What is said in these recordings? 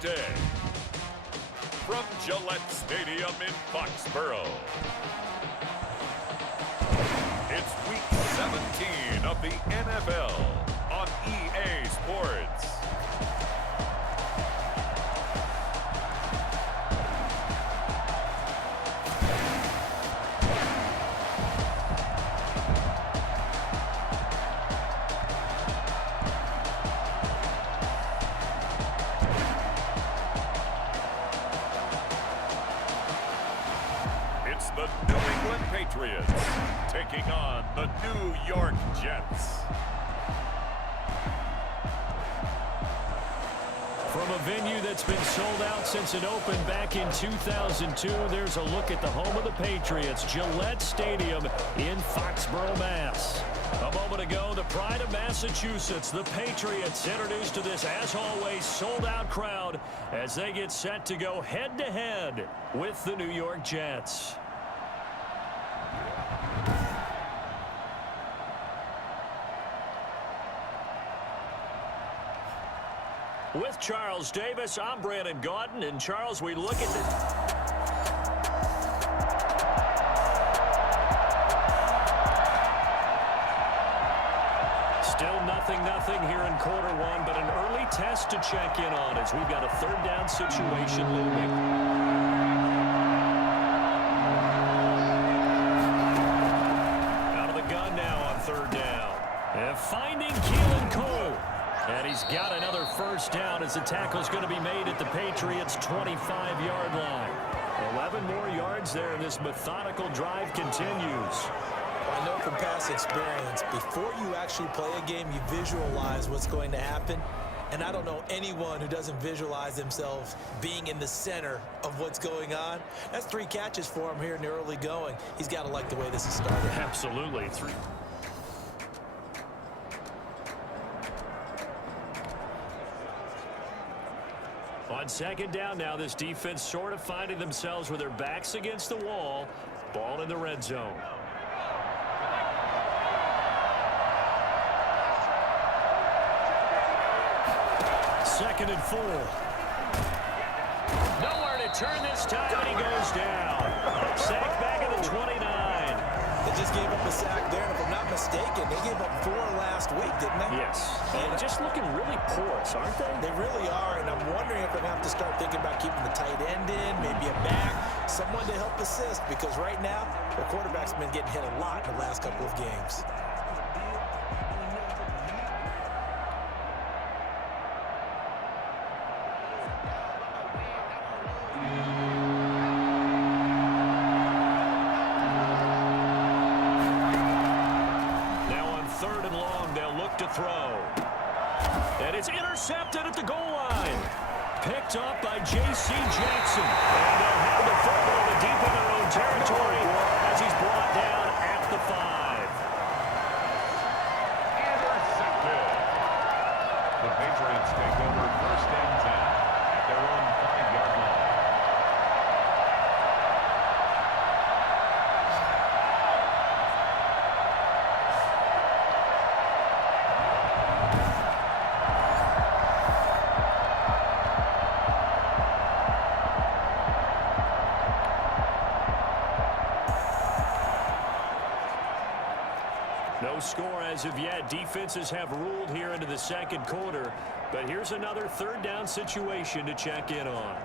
day. From Gillette Stadium in Foxborough, it's Week 17 of the NFL on EA Sports. The New England Patriots taking on the New York Jets. From a venue that's been sold out since it opened back in 2002, there's a look at the home of the Patriots, Gillette Stadium in Foxborough, Mass. A moment ago, the pride of Massachusetts, the Patriots, introduced to this, as always, sold-out crowd as they get set to go head-to-head with the New York Jets. With Charles Davis, I'm Brandon Gaudin, and Charles, we look at the... Still nothing here in quarter one, but an early test to check in on as we've got a third down situation looming. Out of the gun now on third down. And finding Keelan Cole. And he's got another first down as the tackle's going to be made at the Patriots' 25-yard line. 11 more yards there, and this methodical drive continues. I know from past experience, before you actually play a game, you visualize what's going to happen. And I don't know anyone who doesn't visualize themselves being in the center of what's going on. That's 3 catches for him here in the early going. He's got to like the way this is started. Absolutely. 3. On second down now, this defense sort of finding themselves with their backs against the wall. Ball in the red zone. Second and 4. Nowhere to turn this time, and he goes down. Sack back at the 29. They just gave up a sack there, and if I'm not mistaken, they gave up 4 last week, didn't they? Yes. And just looking really porous, aren't they? They really are, and I'm wondering if they're going to have to start thinking about keeping the tight end in, maybe a back, someone to help assist, because right now, the quarterback's been getting hit a lot in the last couple of games. It's intercepted at the goal line. Picked up by J.C. Jackson. And they'll have the football deep in their own territory as he's brought down at the 5. Intercepted. The Patriots take over first and 10 at their own 5-yard line. No score as of yet. Defenses have ruled here into the second quarter. But here's another third down situation to check in on.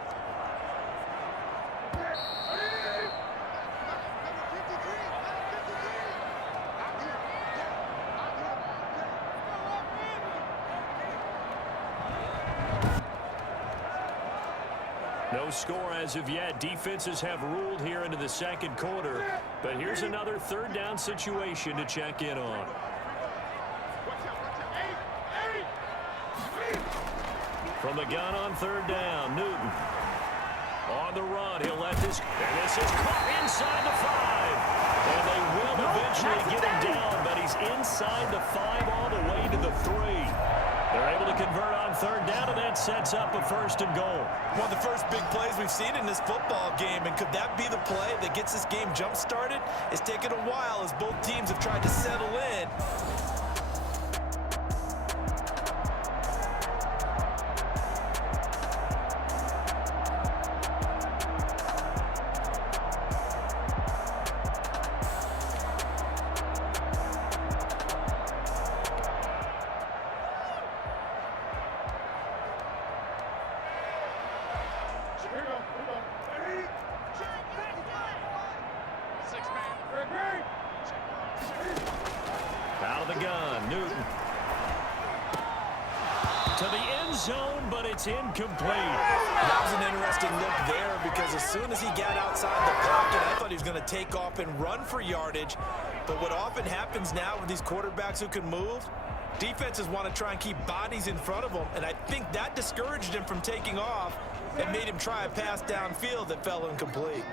No score as of yet. Defenses have ruled here into the second quarter. But here's another third down situation to check in on. From the gun on third down, Newton. On the run, he'll let this, and this is caught inside the 5. And they will eventually get him down, but he's inside the 5 all the way to the 3. They're able to convert on third down, and that sets up a first and goal. One of the first big plays we've seen in this football game, and could that be the play that gets this game jump-started? It's taken a while as both teams have tried to settle in. From the gun, Newton. To the end zone, but it's incomplete. That was an interesting look there because as soon as he got outside the pocket, I thought he was going to take off and run for yardage. But what often happens now with these quarterbacks who can move, defenses want to try and keep bodies in front of them, and I think that discouraged him from taking off and made him try a pass downfield that fell incomplete.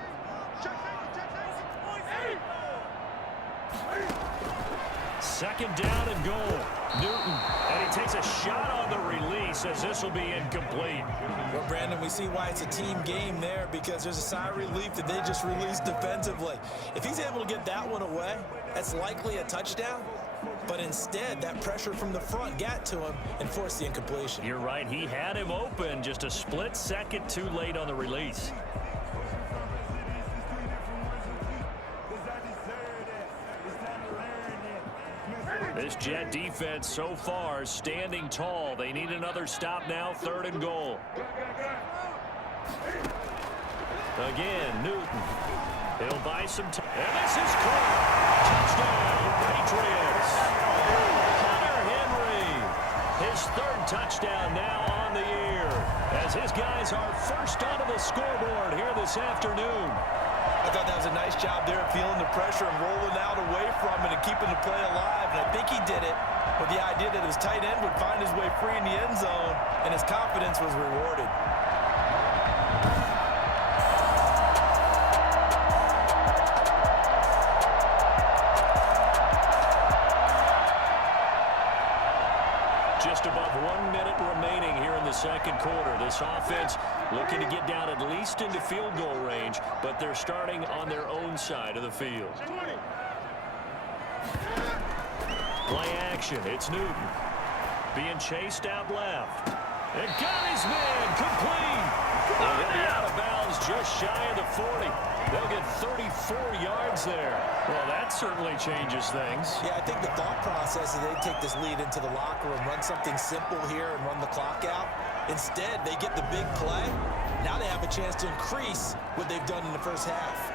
Second down and goal. Newton, and he takes a shot on the release as this will be incomplete. Well, Brandon, we see why it's a team game there because there's a sigh of relief that they just released defensively. If he's able to get that one away, that's likely a touchdown. But instead, that pressure from the front got to him and forced the incompletion. You're right. He had him open, just a split second too late on the release. This Jet defense so far standing tall. They need another stop now, 3rd and goal. Again, Newton. He'll buy some time. And this is caught. Touchdown, Patriots. Hunter Henry. His 3rd touchdown now on the year. As his guys are first onto the scoreboard here this afternoon. I thought that was a nice job there, feeling the pressure and rolling out away from it and keeping the play alive. And I think he did it with the idea that his tight end would find his way free in the end zone, and his confidence was rewarded. Just above 1 minute remaining here in the second quarter. This offense looking to get down at least into field goal range, but they're starting on their own side of the field. Play action. It's Newton. Being chased out left. And got his man complete. Well, he'll be out of bounds just shy of the 40. They'll get 34 yards there. Well, that certainly changes things. Yeah, I think the thought process is they take this lead into the locker room, run something simple here and run the clock out. Instead, they get the big play. Now they have a chance to increase what they've done in the first half.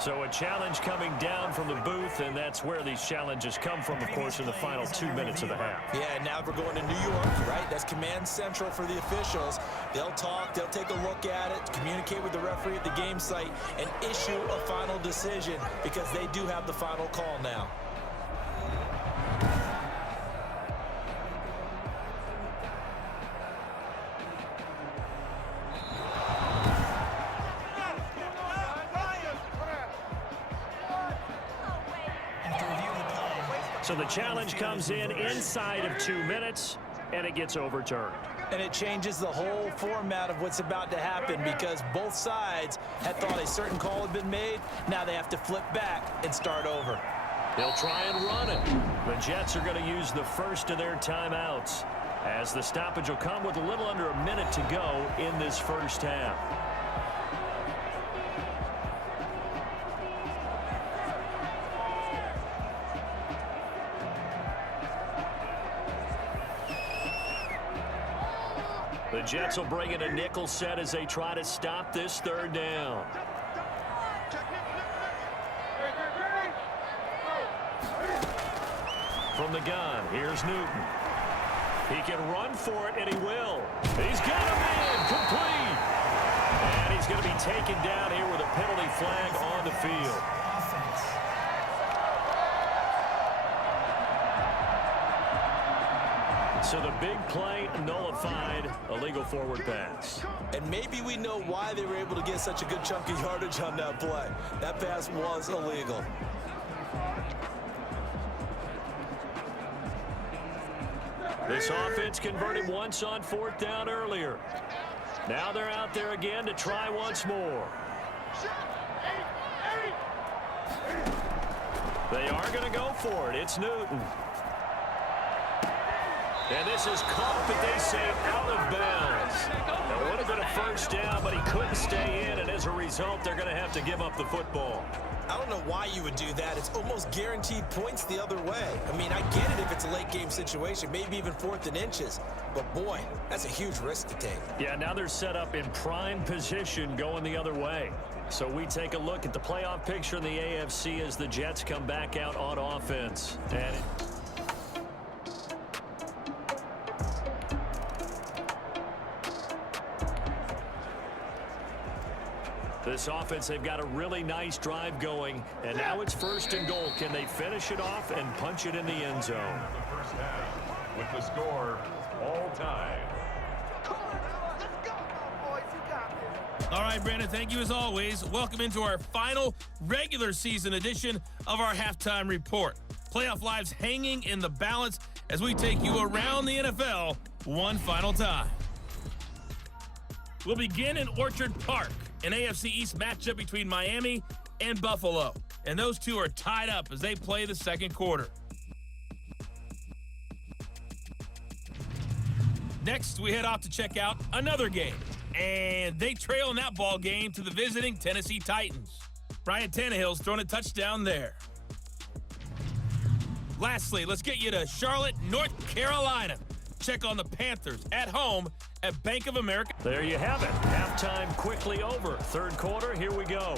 So a challenge coming down from the booth, and that's where these challenges come from, of course, in the final 2 minutes of the half. Yeah, and now we're going to New York, right? That's command central for the officials. They'll talk, they'll take a look at it, communicate with the referee at the game site, and issue a final decision because they do have the final call now. So the challenge comes in inside of 2 minutes, and it gets overturned. And it changes the whole format of what's about to happen because both sides had thought a certain call had been made. Now they have to flip back and start over. They'll try and run it. The Jets are going to use the first of their timeouts, as the stoppage will come with a little under a minute to go in this first half. The Jets will bring in a nickel set as they try to stop this 3rd down. From the gun, here's Newton. He can run for it, and he will. He's got a man complete. And he's going to be taken down here with a penalty flag on the field. So the big play nullified, illegal forward pass. And maybe we know why they were able to get such a good chunk of yardage on that play. That pass was illegal. This offense converted once on 4th down earlier. Now they're out there again to try once more. They are going to go for it. It's Newton. And this is caught, but they say out of bounds. It would have been a first down, but he couldn't stay in, and as a result, they're going to have to give up the football. I don't know why you would do that. It's almost guaranteed points the other way. I mean, I get it if it's a late game situation, maybe even 4th and inches. But boy, that's a huge risk to take. Yeah, now they're set up in prime position going the other way. So we take a look at the playoff picture in the AFC as the Jets come back out on offense. And this offense, they've got a really nice drive going, and now it's 1st and goal. Can they finish it off and punch it in the end zone? The first half with the score all time. All right, Brandon, thank you as always. Welcome into our final regular season edition of our halftime report. Playoff lives hanging in the balance as we take you around the NFL one final time. We'll begin in Orchard Park, an AFC East matchup between Miami and Buffalo. And those two are tied up as they play the second quarter. Next, we head off to check out another game. And they trail in that ball game to the visiting Tennessee Titans. Ryan Tannehill's thrown a touchdown there. Lastly, let's get you to Charlotte, North Carolina. Check on the Panthers at home at Bank of America. There you have it. Halftime quickly over. Third quarter, here we go.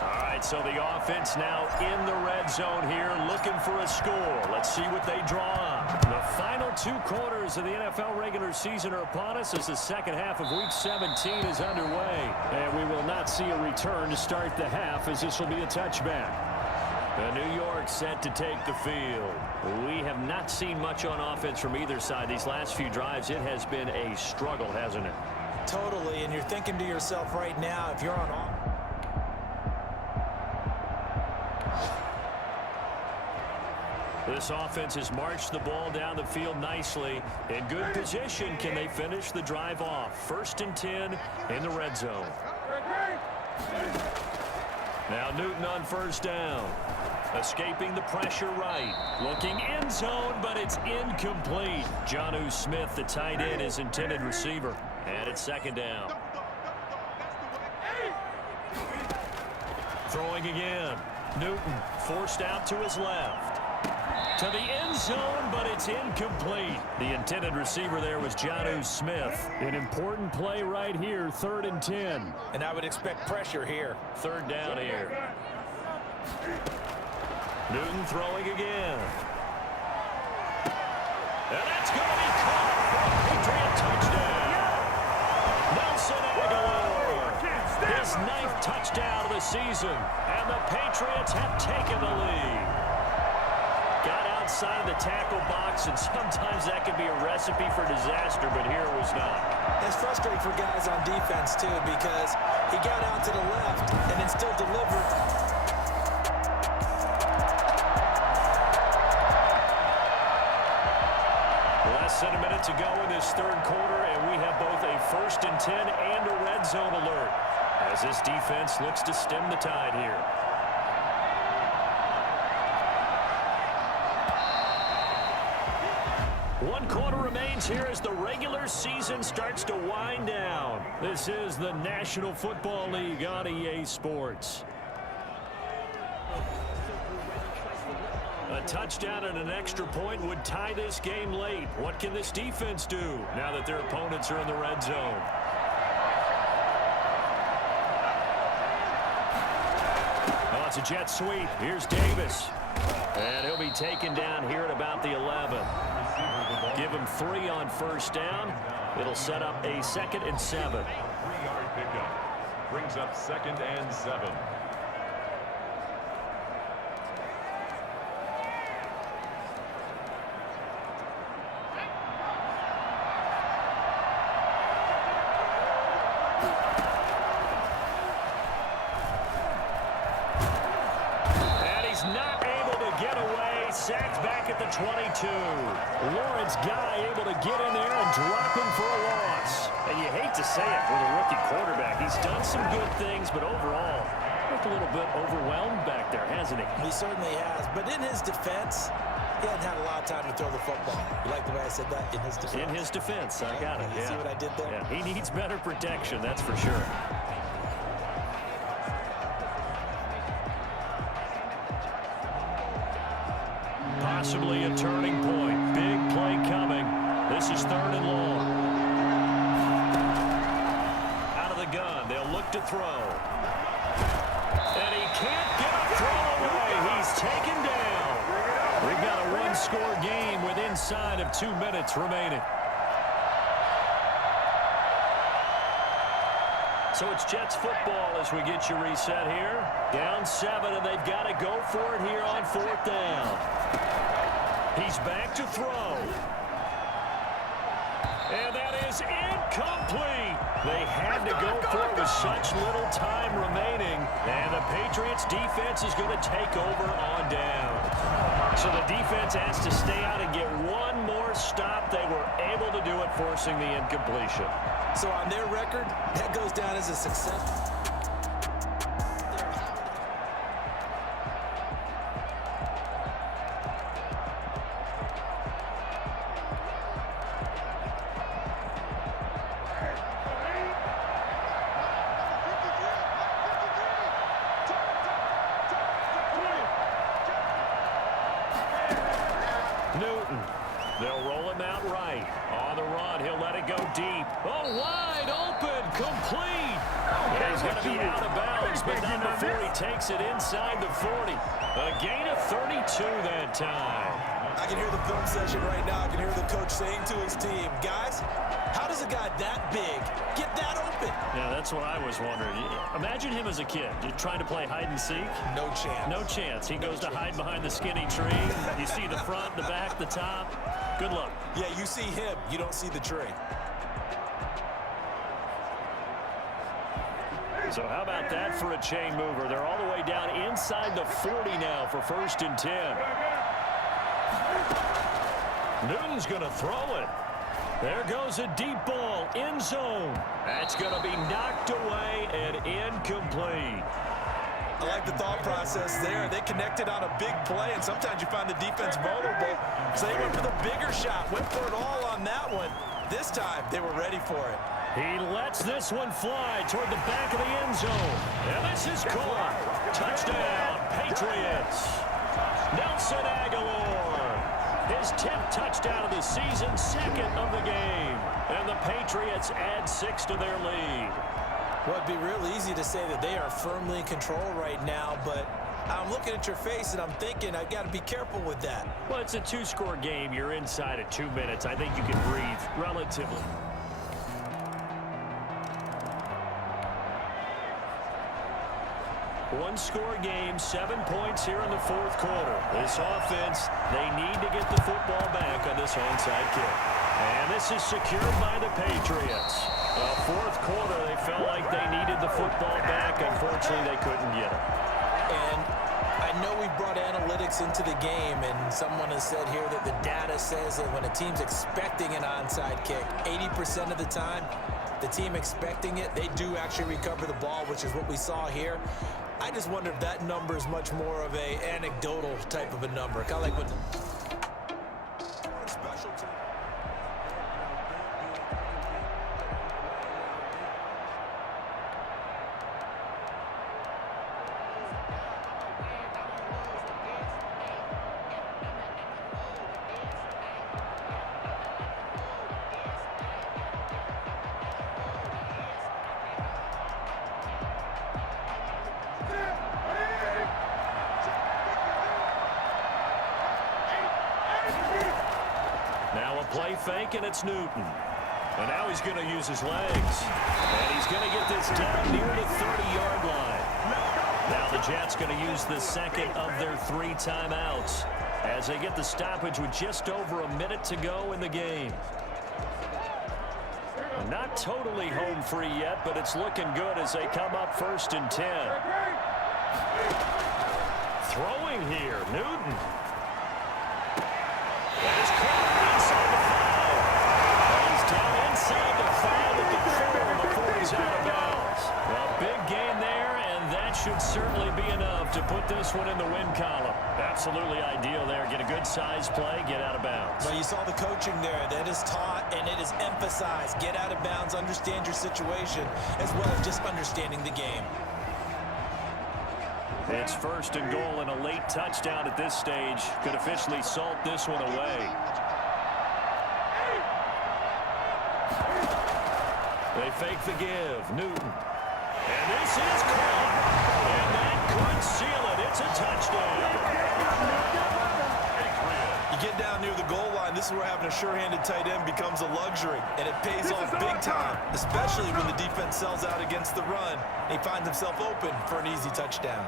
All right, so the offense now in the red zone here, looking for a score. Let's see what they draw up. The final 2 quarters of the NFL regular season are upon us as the second half of Week 17 is underway. And we will not see a return to start the half as this will be a touchback. New York set to take the field. We have not seen much on offense from either side. These last few drives, it has been a struggle, hasn't it? Totally, and you're thinking to yourself right now, if you're on offense. This offense has marched the ball down the field nicely. In good position, can they finish the drive off? 1st and 10 in the red zone. Now Newton on 1st down. Escaping the pressure right. Looking end zone, but it's incomplete. Jonnu Smith, the tight end, is intended receiver. And it's 2nd down. Throwing again. Newton forced out to his left. To the end zone, but it's incomplete. The intended receiver there was Jonnu Smith. An important play right here, 3rd and 10. And I would expect pressure here. 3rd down here. Newton throwing again. And that's going to be caught for a Patriot touchdown. Nelson Aguilar. His 9th touchdown of the season. And the Patriots have taken the lead. Got outside of the tackle box, and sometimes that can be a recipe for disaster, but here it was not. It's frustrating for guys on defense, too, because he got out to the left and then still delivered. Less than a minute to go in this 3rd quarter, and we have both a 1st and 10 and a red zone alert as this defense looks to stem the tide here. One quarter remains here as the regular season starts to wind down. This is the National Football League on EA Sports. A touchdown and an extra point would tie this game late. What can this defense do now that their opponents are in the red zone? Oh, it's a jet sweep. Here's Davis. And he'll be taken down here at about the 11. Give him 3 on 1st down. It'll set up a 2nd and 7. 3-yard pickup. Brings up 2nd and 7. Not able to get away. Sacked back at the 22. Lawrence Guy able to get in there and drop him for a loss. And you hate to say it with a rookie quarterback. He's done some good things, but overall, looked a little bit overwhelmed back there, hasn't he? He certainly has. But in his defense, He hadn't had a lot of time to throw the football. You like the way I said that? In his defense. In his defense, I got it. You see what I did there? Yeah, he needs better protection, that's for sure. Possibly a turning point. Big play coming. This is 3rd and long. Out of the gun. They'll look to throw. And he can't get a throw away. He's taken down. We've got a one-score game with inside of 2 minutes remaining. So it's Jets football as we get you reset here. Down 7, and they've got to go for it here on 4th down. He's back to throw. And that is incomplete. They had to go for it with such little time remaining. And the Patriots defense is going to take over on down. So the defense has to stay out and get one more stop. They were able to do it, forcing the incompletion. So on their record, that goes down as a success. Newton. They'll roll him out right. On the run, he'll let it go deep. Oh, wide open, complete. Yeah, he's going to be out of bounds, but not before he takes it inside the 40. A gain of 32 that time. I can hear the film session right now. I can hear the coach saying to his team, guys, how does a guy that big get that open? Yeah, that's what I was wondering. Imagine him as a kid, trying to play hide and seek. No chance. No chance. He goes to hide behind the skinny tree. You see the front, the back, the top. Good luck. Yeah, you see him. You don't see the tree. So how about that for a chain mover? They're all the way down inside the 40 now for 1st and 10. Newton's going to throw it. There goes a deep ball, end zone. That's going to be knocked away and incomplete. I like the thought process there. They connected on a big play, and sometimes you find the defense vulnerable. So they went for the bigger shot, went for it all on that one. This time, they were ready for it. He lets this one fly toward the back of the end zone. And this is caught. Touchdown, Patriots. Nelson Aguilar. His 10th touchdown of the season, 2nd of the game. And the Patriots add 6 to their lead. Well, it'd be real easy to say that they are firmly in control right now, but I'm looking at your face and I'm thinking I've got to be careful with that. Well, it's a 2-score game. You're inside of 2 minutes. I think you can breathe relatively. One-score game, 7 points here in the 4th quarter. This offense, they need to get the football back on this onside kick. And this is secured by the Patriots. 4th quarter, they felt like they needed the football back. Unfortunately, they couldn't get it. And I know we brought analytics into the game, and someone has said here that the data says that when a team's expecting an onside kick, 80% of the time, the team expecting it, they do actually recover the ball, which is what we saw here. I just wonder if that number is much more of a anecdotal type of a number. Kind of like what special team. Now a play fake, and it's Newton. And now he's going to use his legs. And he's going to get this down near the 30-yard line. Now the Jets going to use the 2nd of their 3 timeouts as they get the stoppage with just over a minute to go in the game. Not totally home free yet, but it's looking good as they come up 1st and 10. Throwing here, Newton. That is caught inside the 5. He's down inside the 5 at the 4 before he's out of bounds. A big gain there, and that should certainly be enough to put this this one in the win column. Absolutely ideal there. Get a good size play, get out of bounds. Well, you saw the coaching there. That is taught and it is emphasized. Get out of bounds, understand your situation, as well as just understanding the game. It's first and goal and a late touchdown at this stage. Could officially salt this one away. They fake the give. Newton. And this is caught. And that could seal it. It's a touchdown. You get down near the goal line, this is where having a sure-handed tight end becomes a luxury, and it pays off big time, especially when the defense sells out against the run, and he finds himself open for an easy touchdown.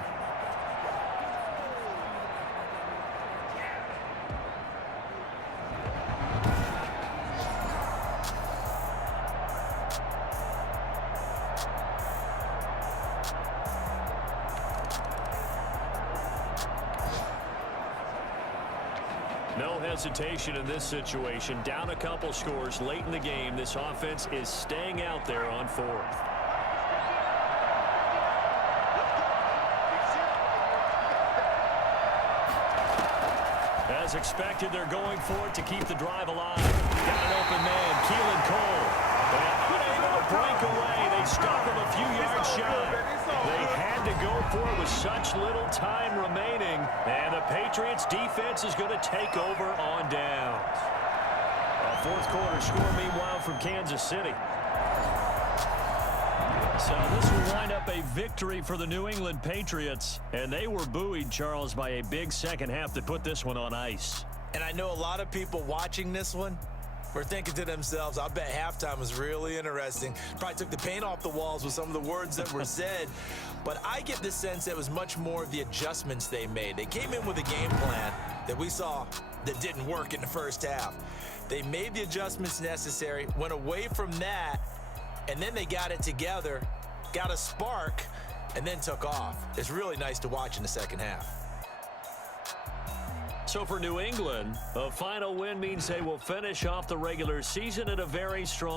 No hesitation in this situation. Down a couple scores late in the game. This offense is staying out there on fourth. As expected, they're going for it to keep the drive alive. Got an open man, Keelan Cole. And unable to break away. They stop him a few yards shy. They had to go for it with such little time remaining. And the Patriots defense is going to take over on downs. A fourth quarter score, meanwhile, from Kansas City. So this will wind up a victory for the New England Patriots. And they were buoyed, Charles, by a big second half that put this one on ice. And I know a lot of people watching this one were thinking to themselves, I bet halftime was really interesting. Probably took the paint off the walls with some of the words that were said. But I get the sense that it was much more of the adjustments they made. They came in with a game plan that we saw that didn't work in the first half. They made the adjustments necessary, went away from that, and then they got it together, got a spark, and then took off. It's really nice to watch in the second half. So for New England, a final win means they will finish off the regular season at a very strong